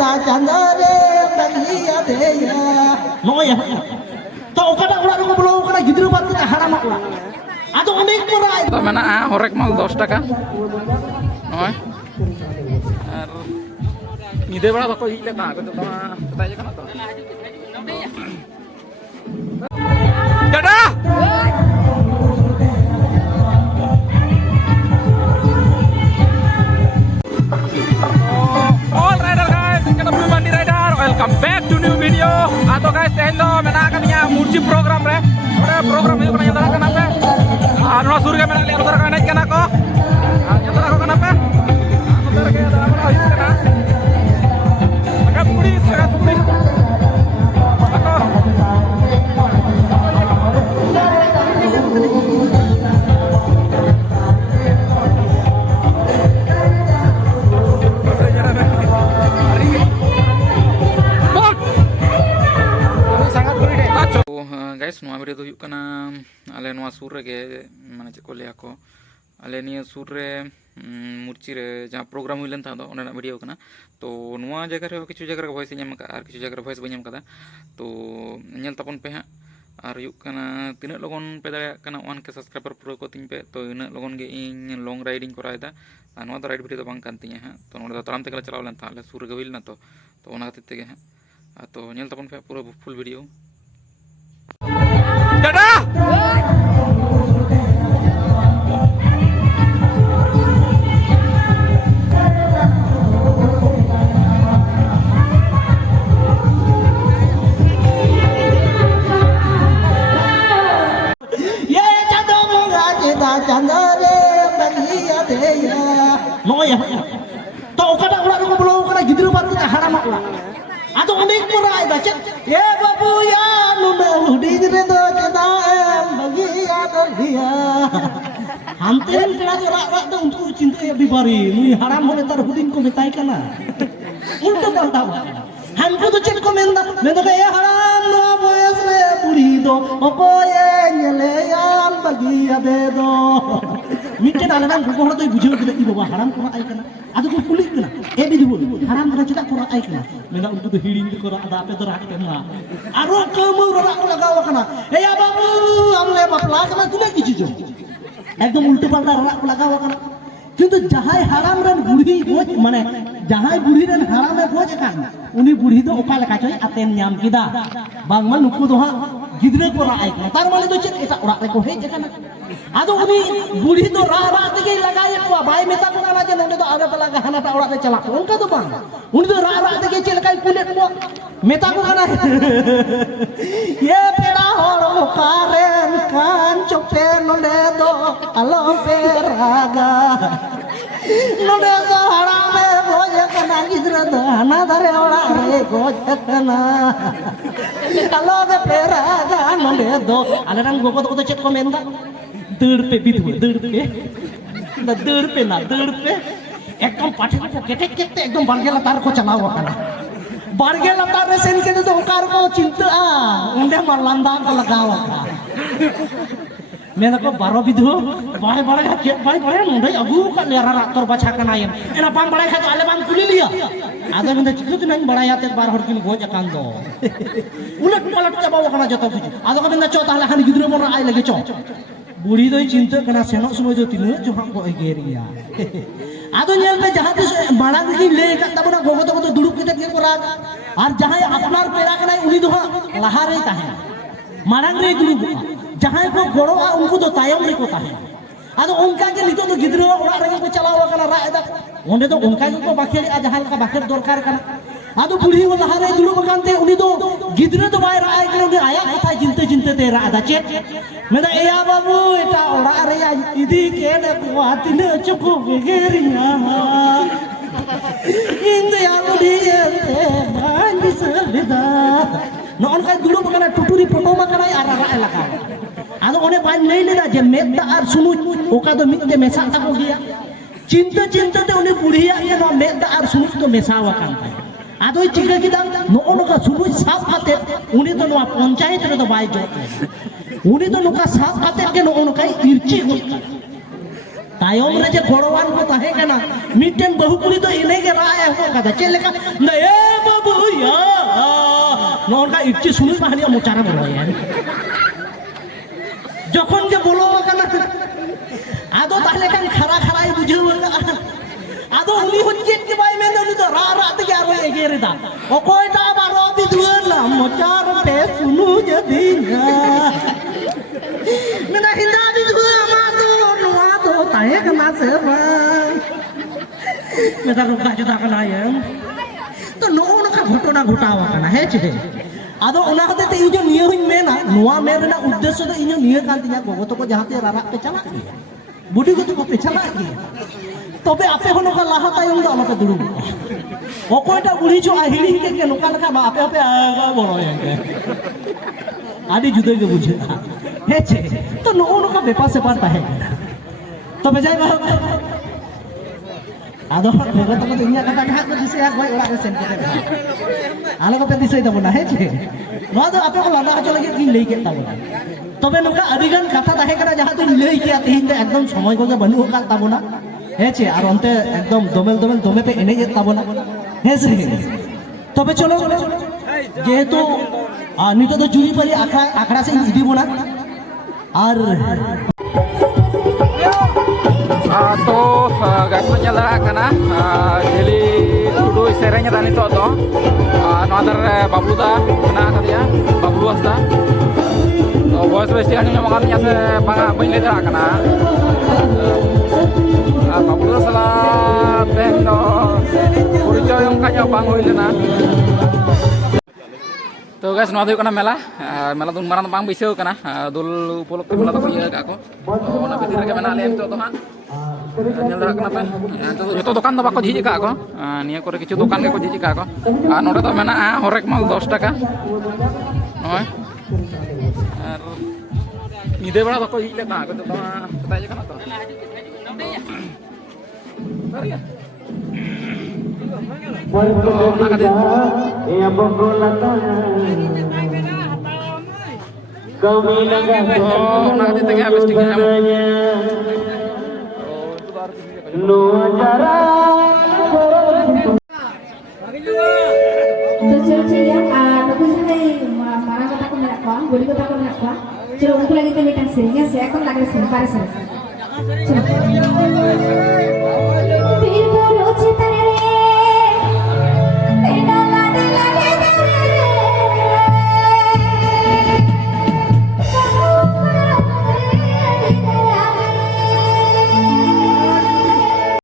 दा चंदरे बगिया देया नोया तो ओकाटा उड़ा रो बोलो ओकाटा गिद्रो बात का हारामा उड़ा आदो अनेक को राय तो मेना हरेक माल 10 টাকা नय আর নিদে বেড়া বাকো ইলে না কিন্তু তোমা তাই জানা তো দাদা all rider guys kita belum mandi rider welcome back to new video atau guys tehlo mena kaminya murci program re ore program itu kana nyata kana pe anu surga mena lihat utara kana kana ko nyata ko kana pe utara ke dalam kana itu kana agak pulis guys nuwa video do huyuk kana ale nuwa sur rege mane chek ko laya ko ale niya sur re murchi re jaha program huilen ta do ona video kana to nuwa jaga re kichu jaga re voice nyam ka ar kichu jaga re voice banyam kada to nyel tapon pe ha ar huyuk kana tinak logon pe daya kana 1k subscriber pura ko tin pe to ina logon ge in long riding korai da nuwa to ride video do bang kan tinya ha to nora taram te kala chalaw len ta ale sur ge huil na to ona khatir tege ha to nyel tapon pe pura full video Dada! ये चंदो मुंगा चिता चंदरे बगिया देया Noah तो ओकाटा उड़ा रो बोलो ओकाटा गिद्रो बात का हारामा उड़ा आदो अनेक को राय दा चेत ए बाबू या नुने हुडिंग रे दो चेदा एम बगिया दिया हांतेन पेड़ा जो राग राग दो उनको चिंता या बिबारी नुई हाराम होने तार हुडिंग को मेताई कना उल्टा पलटा हमको तो चेत को मेंदा मेंदा के ए हाराम नो बयस रे बुढ़ी दो ओकोये नेले याम बगिया दे दो मिटे डाले ना गुगो हड़ो तो बुझो के ई बाबा हाराम को आई कना आदो को कुली कना ए बिदि बोल हाराम करा चेदा को आई कना मेंदा उनको तो हिडिंग को आदा पे तो राग के ना आरो कमो राग लगाव कना ए या बाबू हमले बपला कना तुले की चीज एकदम उल्टा पाल्टा राग लगाव कना किंतु जहाय हाराम रन बुढ़ी गोज माने जहाय बुढ़ी रन हाराम ए गोज कान उनी बुढ़ी दो ओका लेका चोय आतेम ᱧᱟᱢ किदा बांगमा नुकु दो हा गिद्रे को राय कना तार माने दो चेत एटा ओरा रे को हेज कना आदो उनी बुढ़ी दो रा रा तेगे लगाय को बाय मेता को ना जे नोंडे दो आवे पला हाना ता ओरा रे चला उनका दो बांग उनी दो रा रा तेगे चेल काई कुलेट को मेता को ना ये पेड़ा होरो कारेन कान चोपे नोंडे दो आलो पे रागा नोंडे दो हारामे गोज कना गिद्रे दो हाना धारे ओरा रे गोज कना आलो पे रागा नोंडे दो आले रंग गोगो दो चेत को मेंदा दड़ पे बिधु दड़ पे ना दड़ पे एकदम पाठे को केटे केटे एकदम बारगे लतार को चलाव कना बारगे लतार रे सेन के तो ओकार को चिंता उंडे मार लंदा को लगाव का मेना को बारो बिधु बाय बाय के बाय बाय नोंडे अगु का लेरा रातर बाछा कना यम एना बाम बड़ाय खा तो आले बाम कुली लिया आदे मेंदा चिकु तिनंग बड़ायाते बार हर किन गोज अकान दो उलट पलट चबाव कना जतो कुछ आदो का मेंदा चो ताले खान गिद्रो मोर आय लगे चो बुढ़ी दो चिंता कना सेनो समय जो तिनु जो हम को एगेरिया आदो नेल पे जहां तिस माड़ांग की ले का तबना गोगो तो दुड़ुब केते के को राग और जहां अपनार पेड़ा कना उनी दो लहा रे ताहे माड़ांग रे दुड़ुब जहां को गोड़ोआ उनको तो तायम रे को ताहे आदो उनका के नितो तो गिद्रो ओड़ा रे को चलाव कना रा एदा ओंडे तो उनका को बाखेड़ी आ जहां का बाखेड़ दरकार कना आदो बुढ़ी वो लहा रे दुड़ुब कानते उनी तो गिद्रो तो बाय राय करे उनी आया कथा चिंते चिंते ते रा दा चे मेदा एया बाबू एटा ओड़ा रे इदी के ने को आतिने चको बेगेरिया इन या बुढ़ी ते बांग सलिदा नॉन का दुड़ुब कना टुटुरी फोटो मा कना आरा रा लगा आदो ओने बांग नहीं लेदा जे मेदा आर सुमुज ओका दो मिते मेसा ताको गिया चिंता चिंता ते उनी बुढ़िया के नो मेदा आर सुमुज तो मेसावा कान आदो चिका किदा नो नोका सुमुज साफ खाते उनी तो नो पंचायत रे तो बाय जो उनी तो नोका साफ खाते के नो नोका इरची हो तायम रे जे गोड़वान को ताहे कना मिटेन बहुकुली तो इने के राय हो kada cek leka na babu ya nongka itu sunyi bahani mau cara boloya যখন যে বলো কেন আদো তাহলে কেন খারা খারাই বুঝেও না আদো উনি হচ্ছে কি ভাই মেনে দিতো রা থেকে আর এগিয়ে রে দা ও কয়টা বারো বিধুর না মোচার পে শুনু যদি না মেনা হিন্দা বিধু আমার তো নোয়া তো তাই কেনা সে ভাই মেটা রুকা জুতা কেনা তো নো নকা ঘটনা ঘটাও কেনা হেছে আদো ওনা হতে তে ইজো নিয়ে হই মেনা নোয়া মেনা উদ্দেশ্য তো ইজো নিয়ে কান তিনা গগো তো যাহাতে রারা पे चला गया बुढ़ी को तो पे चला गया তবে আপে হনো কা লাহা তাইম দো আমাকে দুড়ু অকয়টা বুড়ি চো আহিলি কে নোকা নকা বা আপে আপে আগা বড় হয়ে আদি জুদে গে বুঝে হেছে তো নো নকা ব্যাপার সে পার তাহে তবে যাই বাহ আদো ভগত তো ইয়া কথা ঘাট দিছে এক ভাই ওরা সেন করে আলো কপে দিছে তো না হেছে নোয়া তো আপে লাদা চলে গিয়ে কিন লই কে তাবনা তবে নৌকা আদিগান কথা তাহে করা যাহা তুই লই কিয়া তিনতে একদম সময় কগে বানু কাল তাবনা হেছে আর অন্তে একদম দমেল দমেল দমে পে এনে যেত তাবনা হেছে তবে চলো যেহেতু নিতো তো জুরি পারি আখড়া সে দিব না আর तो guys nyala kana jadi tudu serenya tani to to nodar babluda na kadia bablu asta to voice besti ani makan nya se panga baile da kana bablu sala bendo puricho yang kanya bang hoile na तो guys नोआ दो मेला मेला दुन मारान बांग बिसेव कना दुल उपलक्षे मेला तो इया का को ओना भितर के मेना लेम तो हा nyel dara kana pe joto dokan do bako jiji ka ko niya kore kichu dokan ke ko jiji ka ko node to mena horek mal 10 টাকা noy ar ide bana bako jiji le ta ko to kata je kana to marang kota ko menak ko, budi kota ko menak ko. Coba ulang lagi kita meeting sini ya, saya akan lagi sini, para sini. Coba.